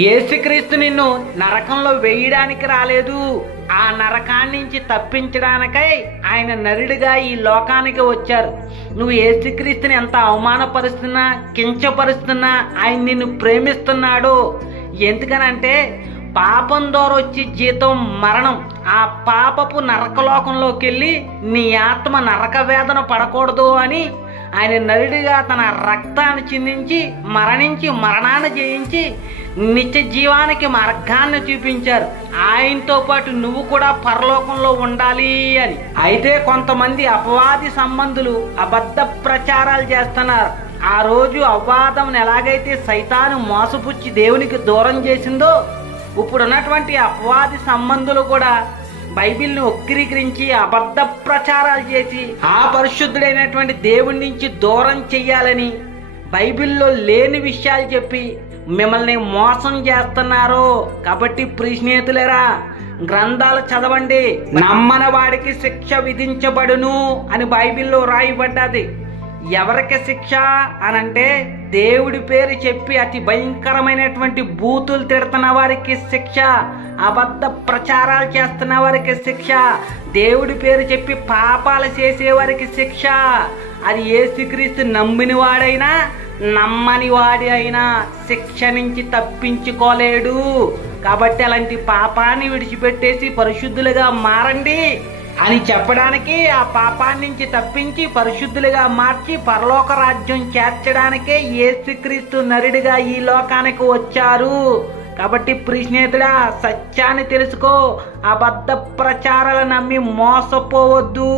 యేసుక్రీస్తు నిన్ను నరకంలో వేయడానికి రాలేదు, ఆ నరకాన్ని నుంచి తప్పించడానికై ఆయన నరుడిగా ఈ లోకానికి వచ్చారు. నువ్వు యేసుక్రీస్తుని ఎంత అవమానపరుస్తున్నా, కించపరుస్తున్నా ఆయన నిన్ను ప్రేమిస్తున్నాడు. ఎందుకనంటే పాపం ద్వారా వచ్చి జీతం మరణం. ఆ పాపపు నరకలోకంలోకి వెళ్ళి నీ ఆత్మ నరక వేదన పడకూడదు అని ఆయన నరుడిగా తన రక్తాన్ని చిందించి మరణించి మరణాన్ని జయించి నిత్య జీవానికి మార్గాన్ని చూపించారు. ఆయనతో పాటు నువ్వు కూడా పరలోకంలో ఉండాలి అని. అయితే కొంతమంది అపవాది సంబంధులు అబద్ధ ప్రచారాలు చేస్తున్నారు. ఆ రోజు అపవాదం ఎలాగైతే సైతాను మోసపుచ్చి దేవునికి దూరం చేసిందో, ఇప్పుడు ఉన్నటువంటి అపవాది సంబంధులు కూడా బైబిల్ని వక్రీకరించి అబద్ధ ప్రచారాలు చేసి ఆ పరిశుద్ధుడైనటువంటి దేవుడి నుంచి దూరం చెయ్యాలని బైబిల్లో లేని విషయాలు చెప్పి మిమ్మల్ని మోసం చేస్తున్నారు. కాబట్టి ప్రియ స్నేహితులేరా, గ్రంథాలు చదవండి. నమ్మని వాడికి శిక్ష విధించబడును అని బైబిల్లో రాయబడ్డది. ఎవరికి శిక్ష అనంటే దేవుడి పేరు చెప్పి అతి భయంకరమైనటువంటి బూతులు తిడుతున్న వారికి శిక్ష, అబద్ధ ప్రచారాలు చేస్తున్న వారికి శిక్ష, దేవుడి పేరు చెప్పి పాపాలు చేసేవారికి శిక్ష. అది యేసుక్రీస్తు నమ్మిన వాడైనా నమ్మని వాడి అయినా శిక్ష నుంచి తప్పించుకోలేడు. కాబట్టి అలాంటి పాపాన్ని విడిచిపెట్టేసి పరిశుద్ధులుగా మారండి అని చెప్పడానికి, ఆ పాపాన్ని నుంచి తప్పించి పరిశుద్ధులుగా మార్చి పరలోక రాజ్యం చేర్చడానికే యేసుక్రీస్తు నరుడిగా ఈ లోకానికి వచ్చారు. కాబట్టి ప్రియ స్నేహితుడా, సత్యాన్ని తెలుసుకో, అబద్ధ ప్రచారాలు నమ్మి మోసపోవద్దు.